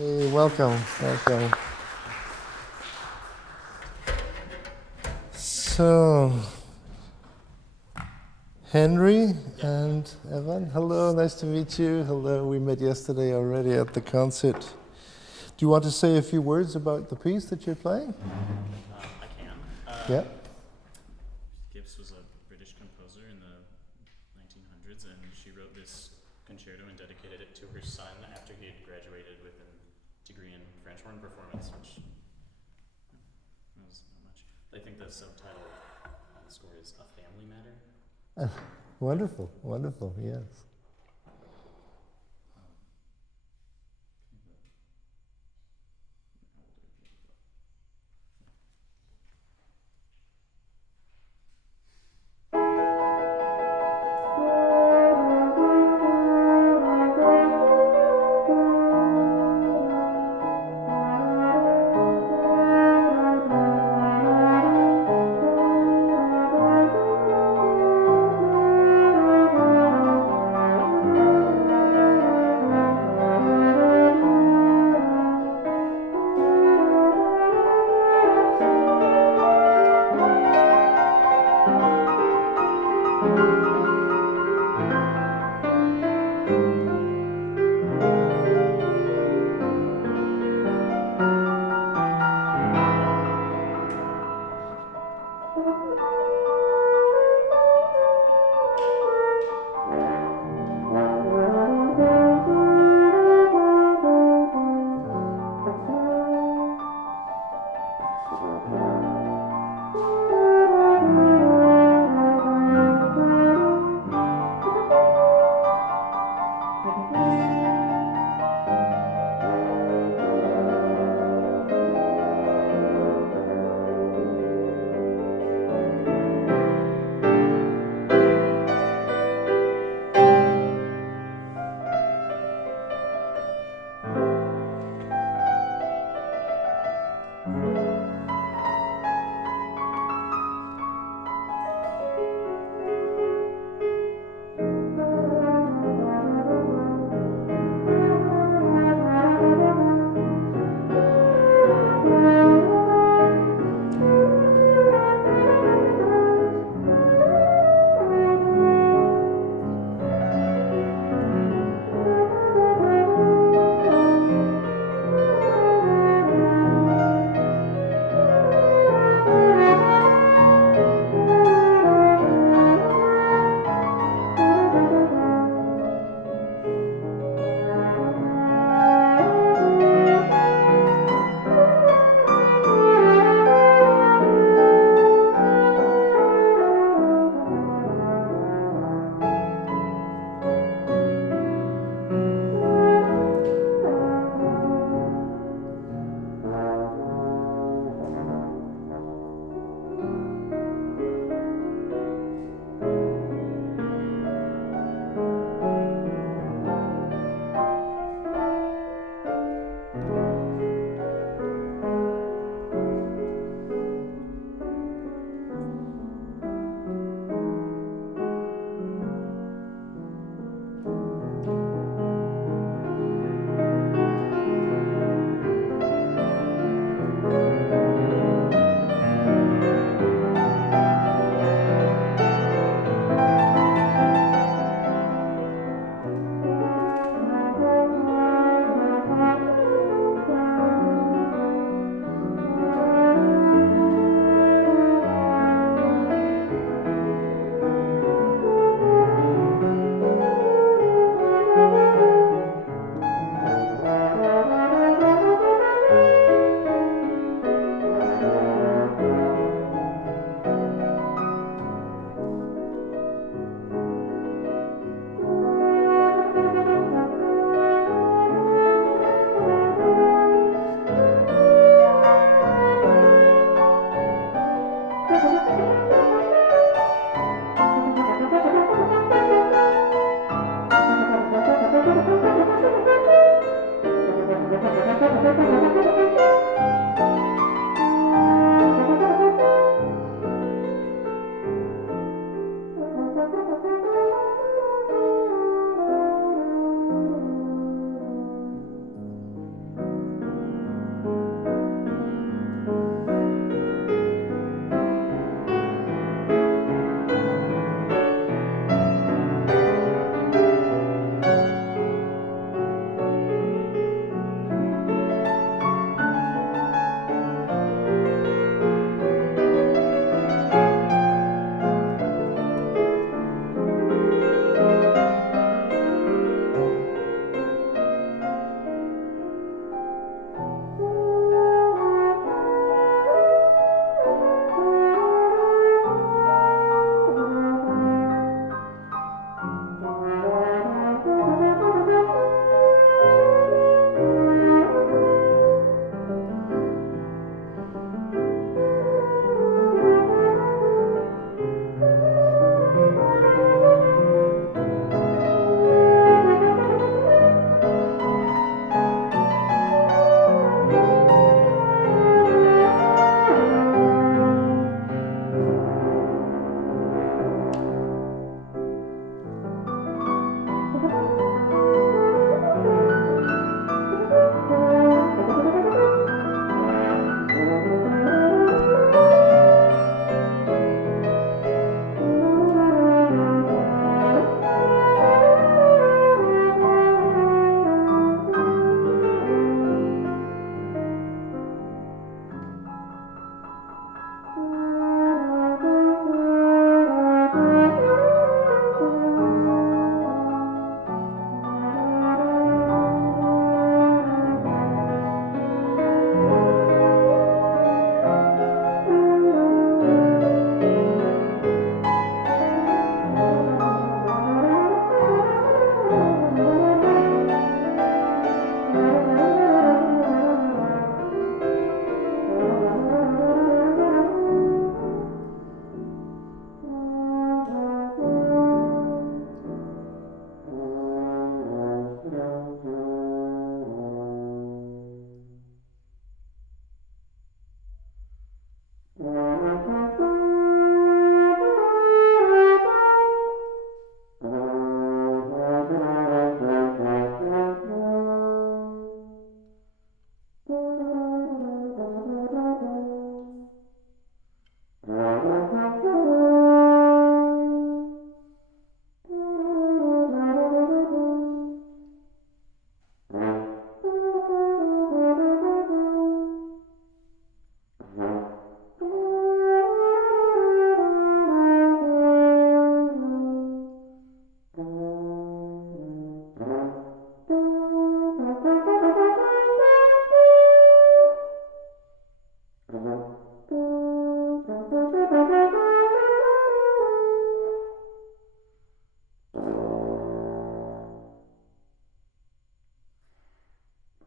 Hey, welcome, welcome. So, Henry and Evan, hello, nice to meet you. Hello, we met yesterday already at the concert. Do you want to say a few words about the piece that you're playing? I can. Yeah. Gipps was a British composer in the 1900s, and she wrote this concerto and dedicated it to her son after he had graduated with a degree in French horn performance, which was not much. I think the subtitle on the score is A Family Matter. Wonderful, wonderful, yes.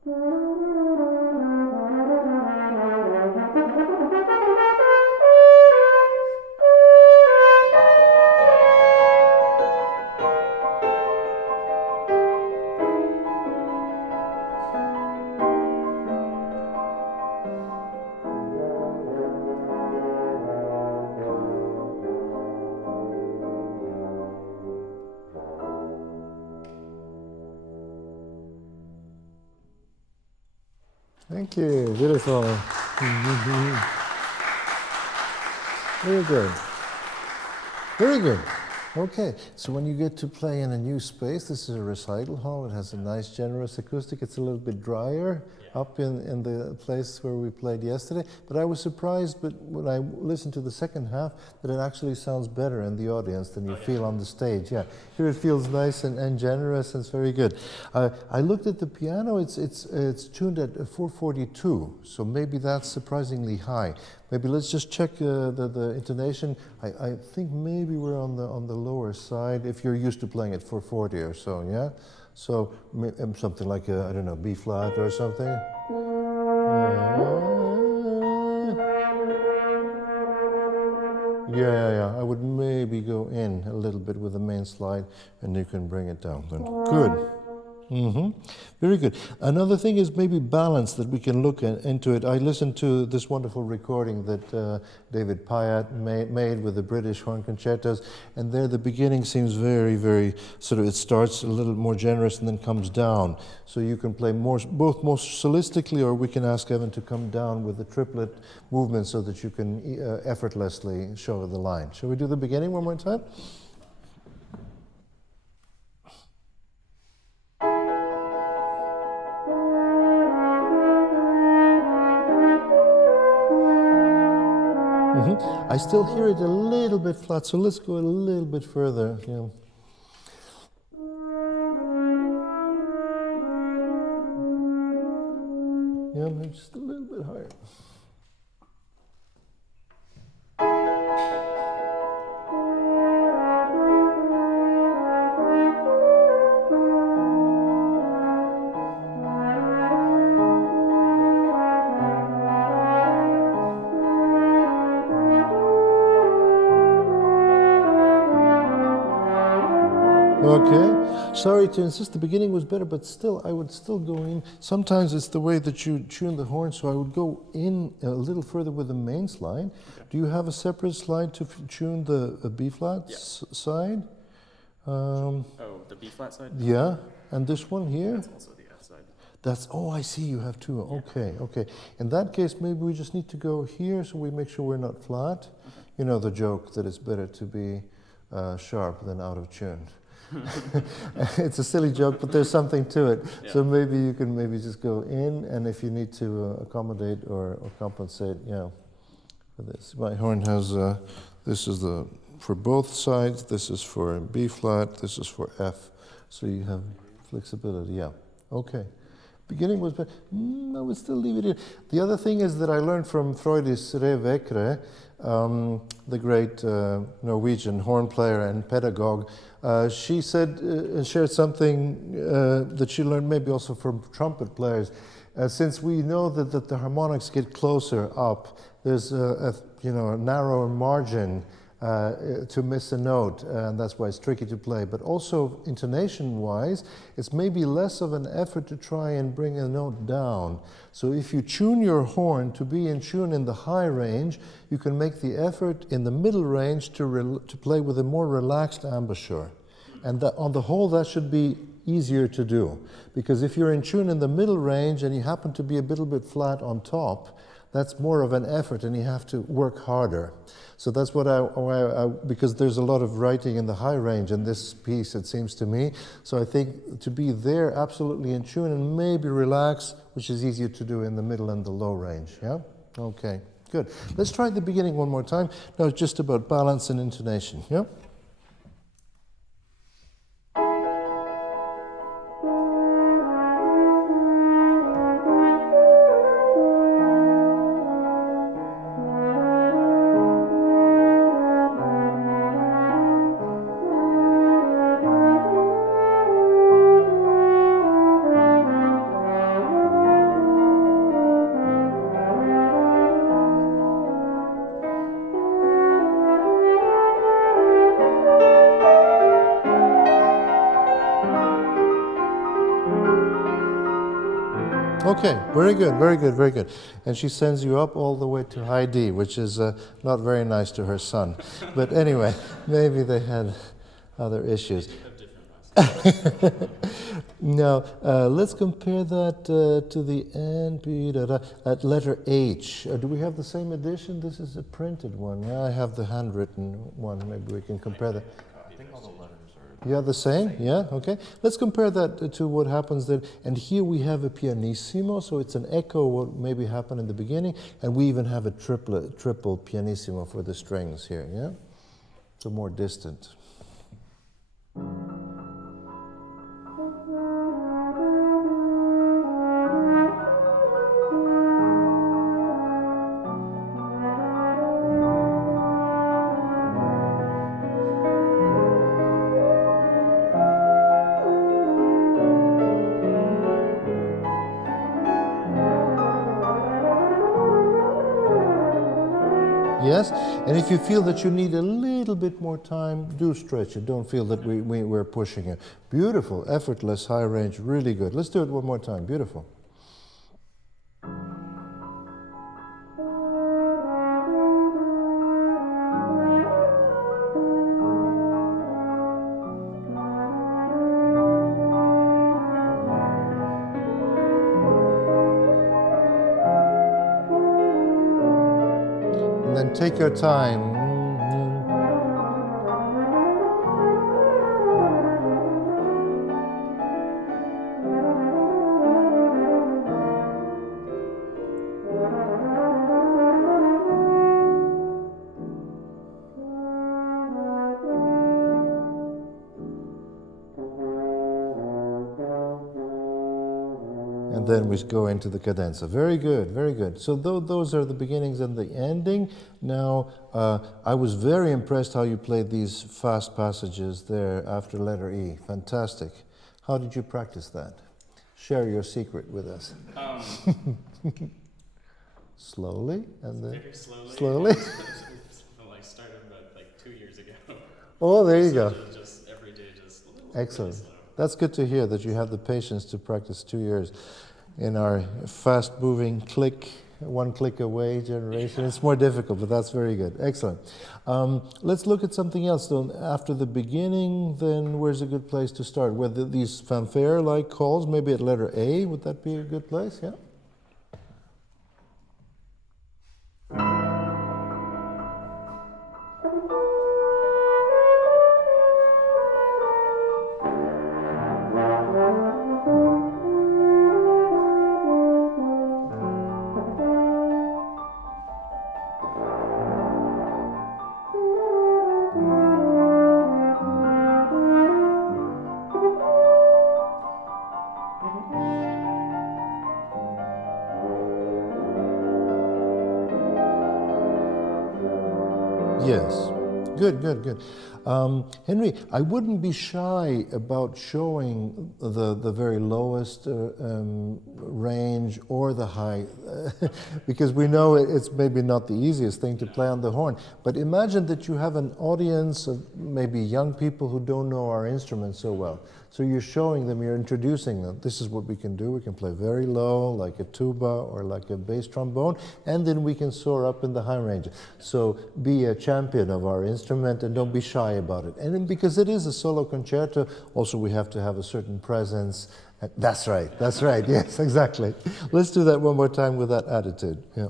Thank you. Beautiful. Very good. Very good. Okay, so when you get to play in a new space, this is a recital hall. It has a nice, generous acoustic. It's a little bit drier up in the place where we played yesterday. But I was surprised, but when I listened to the second half, that it actually sounds better in the audience than you feel on the stage. Yeah, here it feels nice and generous, and it's very good. I looked at the piano. It's tuned at 442, so maybe that's surprisingly high. Maybe let's just check the intonation. I think maybe we're on the lower side if you're used to playing at 440 or so, yeah? So something like I don't know, B flat or something. Yeah. I would maybe go in a little bit with the main slide and you can bring it down. Then. Good. Very good. Another thing is maybe balance that we can look into it. I listened to this wonderful recording that David Pyatt made with the British horn concertos, and there the beginning seems very, very sort of, it starts a little more generous and then comes down. So you can play both more solistically, or we can ask Evan to come down with the triplet movement so that you can effortlessly show the line. Shall we do the beginning one more time? I still hear it a little bit flat, so let's go a little bit further. Yeah. Yeah, maybe just a little bit higher. Okay, sorry to insist, the beginning was better, but still, I would still go in. Sometimes it's the way that you tune the horn, so I would go in a little further with the main slide. Okay. Do you have a separate slide to tune the B-flat side? The B-flat side? Yeah, and this one here? That's also the F side. That's, oh, I see, you have two. Okay, okay. In that case, maybe we just need to go here so we make sure we're not flat. Okay. You know the joke that it's better to be sharp than out of tune. It's a silly joke, but there's something to it. Yeah. So maybe you can just go in, and if you need to accommodate or compensate, for this. My horn has, this is for both sides, this is for B flat, this is for F, so you have flexibility, Okay. Beginning was better. I would still leave it here. The other thing is that I learned from Freudis Revekre, the great Norwegian horn player and pedagogue. She said, shared something that she learned maybe also from trumpet players. Since we know that the harmonics get closer up, there's a narrower margin to miss a note, and that's why it's tricky to play. But also intonation-wise, it's maybe less of an effort to try and bring a note down. So if you tune your horn to be in tune in the high range, you can make the effort in the middle range to play with a more relaxed embouchure. And that, on the whole, that should be easier to do. Because if you're in tune in the middle range and you happen to be a little bit flat on top, that's more of an effort and you have to work harder. So that's what because there's a lot of writing in the high range in this piece, it seems to me. So I think to be there absolutely in tune and maybe relax, which is easier to do in the middle and the low range, yeah? Okay, good. Let's try the beginning one more time. Now it's just about balance and intonation, yeah? Okay, very good, very good, very good. And she sends you up all the way to high D, which is not very nice to her son. But anyway, maybe they had other issues. They do have different lessons. Now, let's compare that to the end, at letter H. Do we have the same edition? This is a printed one. Yeah, I have the handwritten one. Maybe we can compare that. I think all the letters are... Yeah, the same? Yeah, okay. Let's compare that to what happens then. And here we have a pianissimo, so it's an echo of what maybe happened in the beginning. And we even have a triple pianissimo for the strings here, yeah? So more distant. Yes, and if you feel that you need a little bit more time, do stretch it. Don't feel that we're pushing it. Beautiful, effortless, high range, really good. Let's do it one more time. Beautiful. And then take your time. And then we go into the cadenza. Very good, very good. So those are the beginnings and the ending. Now, I was very impressed how you played these fast passages there after letter E. Fantastic. How did you practice that? Share your secret with us. Slowly, and then Very slowly. slowly. Well, I started about like 2 years ago. Oh, there you So go. just every day, just a little Excellent. really slow. That's good to hear that you have the patience to practice 2 years. In our fast-moving one click away generation, it's more difficult, but that's very good. Excellent. Let's look at something else. So after the beginning, then where's a good place to start? Whether these fanfare-like calls, maybe at letter A, would that be a good place? Yeah. Yes. Good, good, good. Henry, I wouldn't be shy about showing the very lowest range or the high, because we know it's maybe not the easiest thing to play on the horn. But imagine that you have an audience of maybe young people who don't know our instrument so well. So you're showing them, you're introducing them. This is what we can do. We can play very low, like a tuba or like a bass trombone, and then we can soar up in the high range. So be a champion of our instrument and don't be shy about it. And then because it is a solo concerto, also we have to have a certain presence. That's right, yes, exactly. Let's do that one more time with that attitude. Yeah.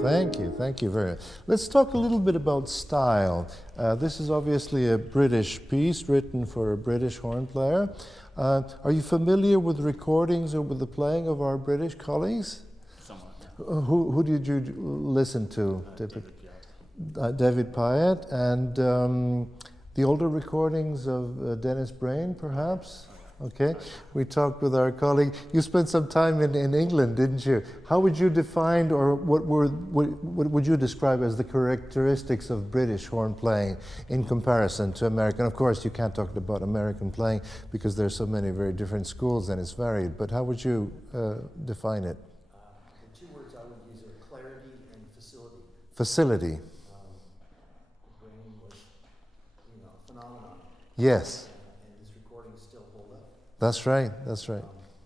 Thank you very much. Let's talk a little bit about style. This is obviously a British piece written for a British horn player. Are you familiar with recordings or with the playing of our British colleagues? Somewhat. Who did you listen to? David Pyatt, and the older recordings of Dennis Brain, perhaps? Okay, we talked with our colleague. You spent some time in England, didn't you? How would you define, or what would you describe as the characteristics of British horn playing in comparison to American? Of course, you can't talk about American playing because there's so many very different schools and it's varied, but how would you define it? The two words I would use are clarity and facility. Facility. Brain was, a phenomenon. Yes. And his recordings still hold up. That's right, that's right.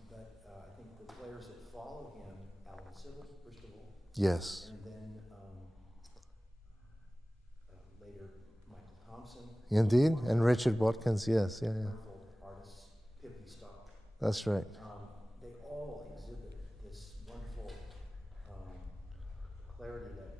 But I think the players that follow him, Alan Civil, first of all. Yes. And then later Michael Thompson. Indeed, and Richard Watkins, yes, yeah. Wonderful artists, Pippi Stock. That's right. They all exhibit this wonderful clarity that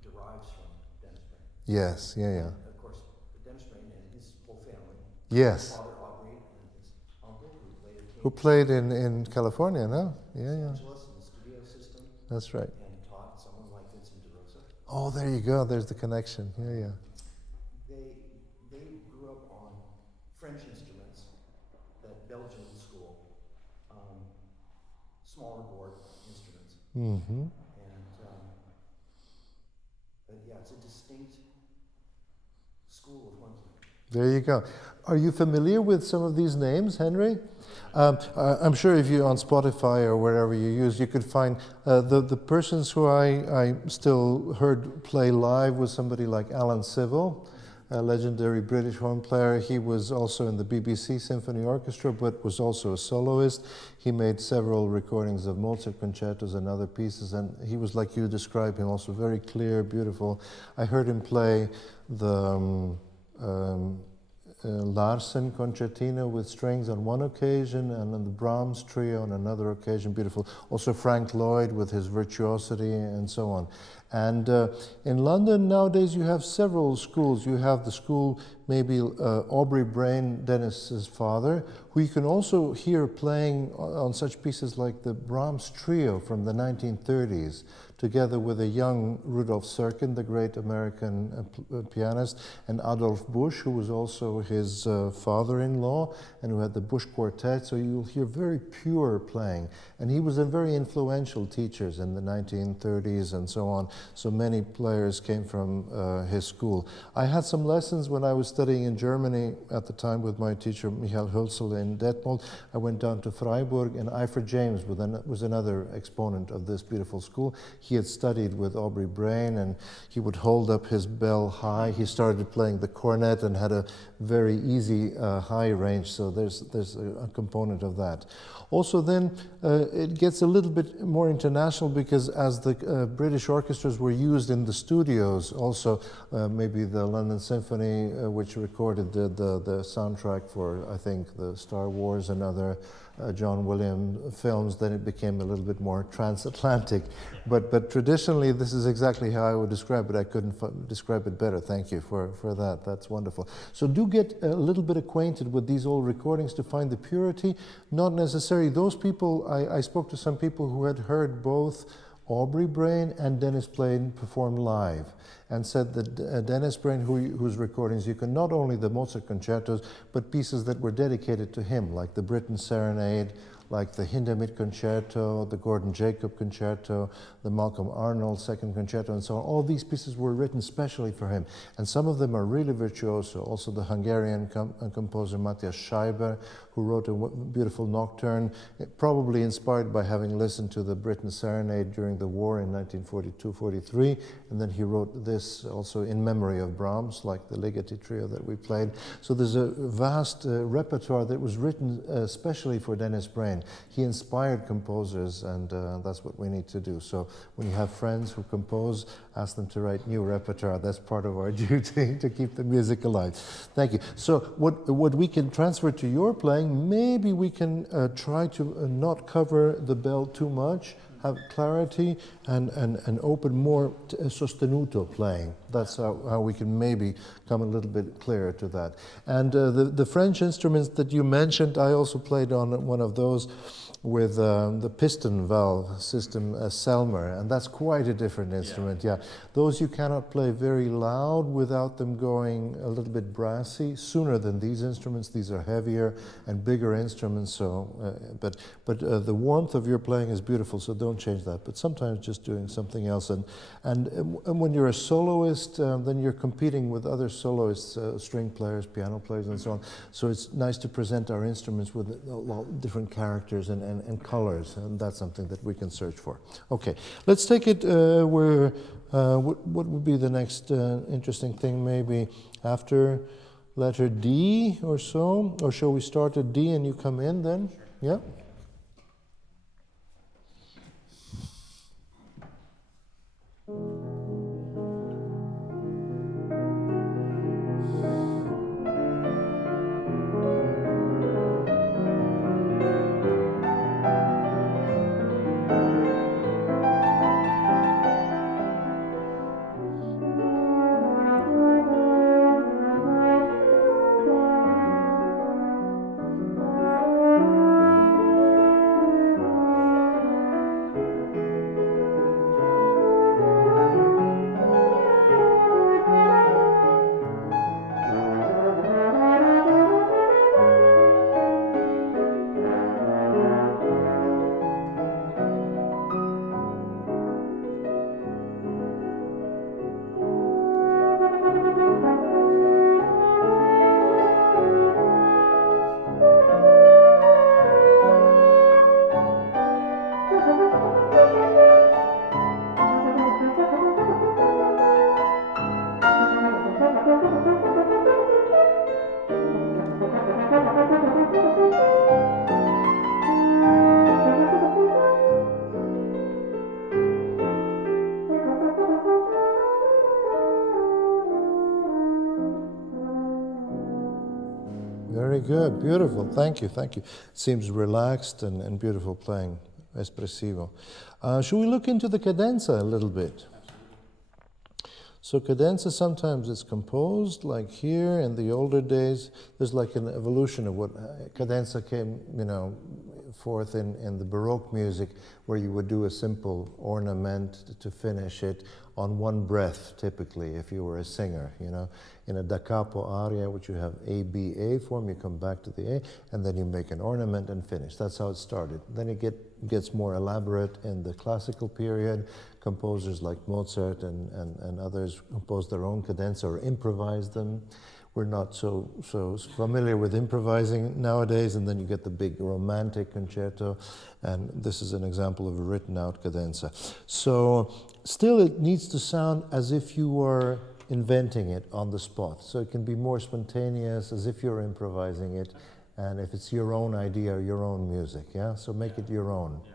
derives from Dennis Brain. Yes, yeah. Of course, Dennis Brain and his whole family. Yes. His father Aubrey and his uncle, who later came Who played in California, no? to Yeah. Los Angeles in the studio system That's right. and taught someone like Vincent DeRosa. Oh, there you go. There's the connection. Yeah. They grew up on French instruments, that Belgian school, smaller board instruments. Mm-hmm. And but yeah, it's a distinct school of horn playing. There you go. Are you familiar with some of these names, Henry? I'm sure if you're on Spotify or wherever you use, you could find the persons who I still heard play live was somebody like Alan Civil, a legendary British horn player. He was also in the BBC Symphony Orchestra, but was also a soloist. He made several recordings of Mozart concertos and other pieces, and he was, like you described him, also very clear, beautiful. I heard him play the Larsen concertina with strings on one occasion, and on the Brahms trio on another occasion, beautiful. Also Frank Lloyd with his virtuosity and so on. And in London nowadays you have several schools. You have the school, maybe Aubrey Brain, Dennis's father, who you can also hear playing on such pieces like the Brahms trio from the 1930s, together with a young Rudolf Serkin, the great American pianist, and Adolf Busch, who was also his father-in-law, and who had the Busch Quartet. So you'll hear very pure playing. And he was a very influential teacher in the 1930s and so on. So many players came from his school. I had some lessons when I was studying in Germany at the time with my teacher, Michael Hölzel in Detmold. I went down to Freiburg, and Eifert James was another exponent of this beautiful school. He had studied with Aubrey Brain, and he would hold up his bell high. He started playing the cornet and had a very easy high range, so there's a component of that. Also then, it gets a little bit more international, because as the British orchestras were used in the studios, also maybe the London Symphony, which recorded the soundtrack for, I think, the Star Wars and other John Williams films, then it became a little bit more transatlantic. But traditionally, this is exactly how I would describe it. I couldn't describe it better. Thank you for that. That's wonderful. So do get a little bit acquainted with these old recordings to find the purity. Not necessarily those people, I spoke to some people who had heard both Aubrey Brain and Dennis Brain perform live, and said that Dennis Brain, whose recordings you can, not only the Mozart concertos, but pieces that were dedicated to him, like the Britten Serenade, like the Hindemith Concerto, the Gordon Jacob Concerto, the Malcolm Arnold Second Concerto, and so on. All these pieces were written specially for him, and some of them are really virtuoso. Also the Hungarian composer Matthias Scheiber, who wrote a beautiful nocturne, probably inspired by having listened to the Britten Serenade during the war in 1942-43, and then he wrote this also in memory of Brahms, like the Ligeti Trio that we played. So there's a vast repertoire that was written especially for Dennis Brain. He inspired composers, and that's what we need to do. So when you have friends who compose, ask them to write new repertoire. That's part of our duty, to keep the music alive. Thank you. So what we can transfer to your playing, maybe we can try to not cover the bell too much. have clarity and open more sostenuto playing. That's how we can maybe come a little bit clearer to that. And the French instruments that you mentioned, I also played on one of those with the piston valve system, Selmer, and that's quite a different instrument. Yeah, those you cannot play very loud without them going a little bit brassy sooner than these instruments. These are heavier and bigger instruments. So, but the warmth of your playing is beautiful. So don't change that. But sometimes just doing something else. And when you're a soloist, then you're competing with other soloists, string players, piano players, and so on. So it's nice to present our instruments with a lot of different characters and colors, and that's something that we can search for. Okay, let's take it where, what would be the next interesting thing, maybe after letter D or so? Or shall we start at D and you come in then? Sure. Yeah? Very good, beautiful. Thank you, thank you. Seems relaxed and beautiful playing, espressivo. Should we look into the cadenza a little bit? So cadenza, sometimes it's composed, like here in the older days. There's like an evolution of what cadenza came, forth in the Baroque music, where you would do a simple ornament to finish it on one breath, typically, if you were a singer, In a da capo aria, which you have A, B, A form, you come back to the A, and then you make an ornament and finish. That's how it started. Then it gets more elaborate in the classical period. Composers like Mozart and others composed their own cadenza or improvised them. We're not so familiar with improvising nowadays, and then you get the big romantic concerto, and this is an example of a written out cadenza. So still it needs to sound as if you were inventing it on the spot. So it can be more spontaneous, as if you're improvising it, and if it's your own idea or your own music, yeah? So make it your own. Yeah.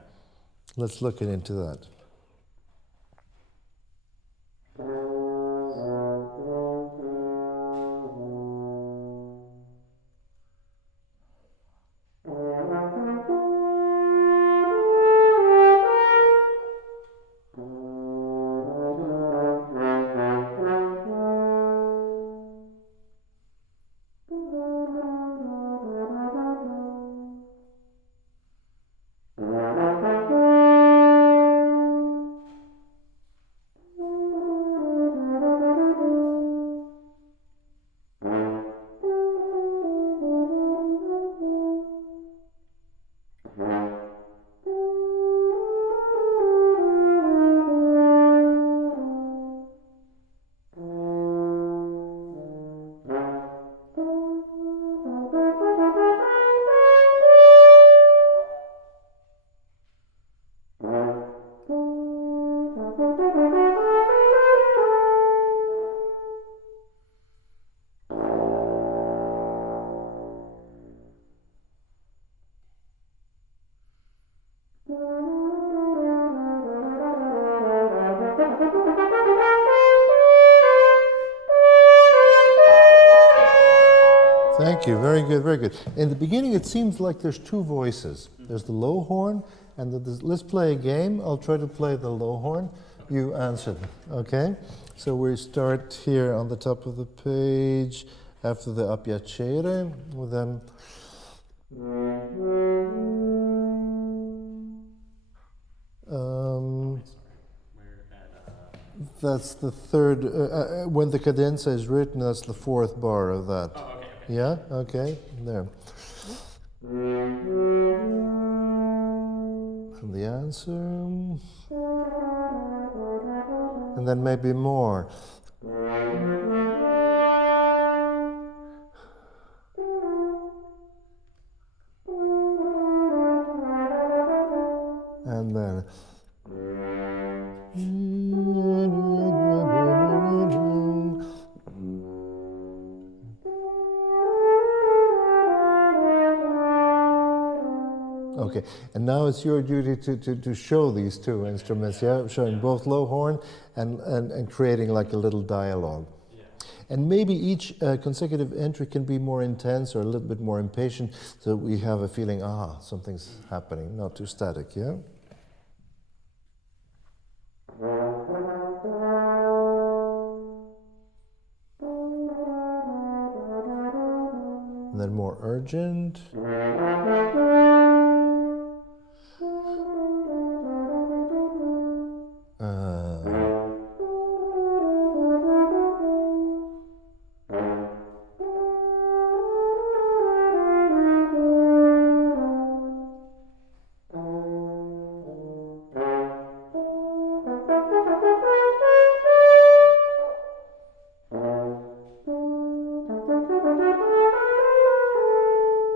Let's look into that. Thank you. Very good, very good. In the beginning, it seems like there's two voices. There's the low horn, and let's play a game. I'll try to play the low horn. You answer them, okay? So we start here on the top of the page after the a piacere, then that's the third, when the cadenza is written, that's the fourth bar of that. Oh, okay. Yeah? Okay, there. And the answer. And then maybe more. And then. Okay, and now it's your duty to show these two instruments, yeah? Showing both low horn and creating like a little dialogue. Yeah. And maybe each consecutive entry can be more intense or a little bit more impatient, so we have a feeling, something's happening, not too static, yeah? And then more urgent.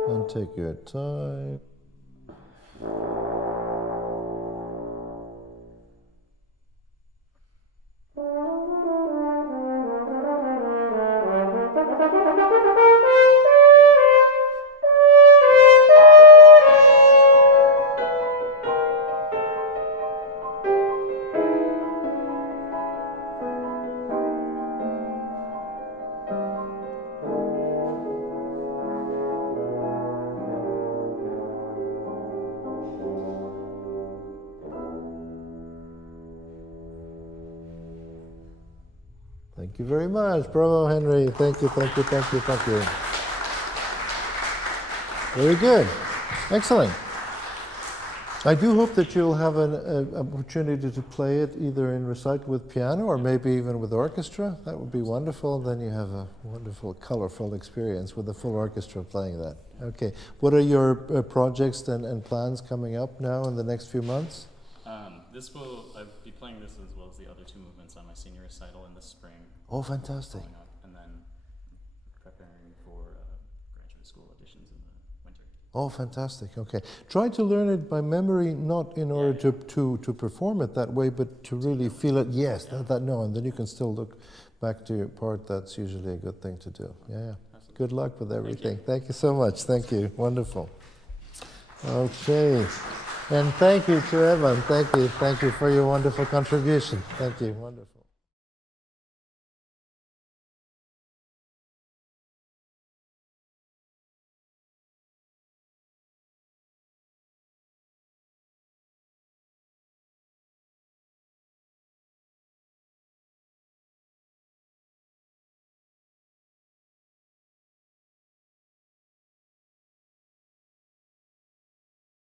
And take your time. Thank you very much. Bravo, Henry. Thank you, thank you, thank you, thank you. Very good. Excellent. I do hope that you'll have an opportunity to play it either in recital with piano or maybe even with orchestra. That would be wonderful. Then you have a wonderful, colorful experience with the full orchestra playing that. Okay. What are your projects and plans coming up now in the next few months? I'll be playing this as well as the other two movements on my senior recital in the spring. Oh, fantastic. Coming up, and then preparing for graduate school auditions in the winter. Oh, fantastic. Okay. Try to learn it by memory, not in order to perform it that way, but to really feel it. Yes, no, and then you can still look back to your part. That's usually a good thing to do. Yeah. Absolutely. Good luck with everything. Thank you so much. Thank you. Wonderful. Okay. And thank you to Evan. Thank you for your wonderful contribution. Thank you. Wonderful.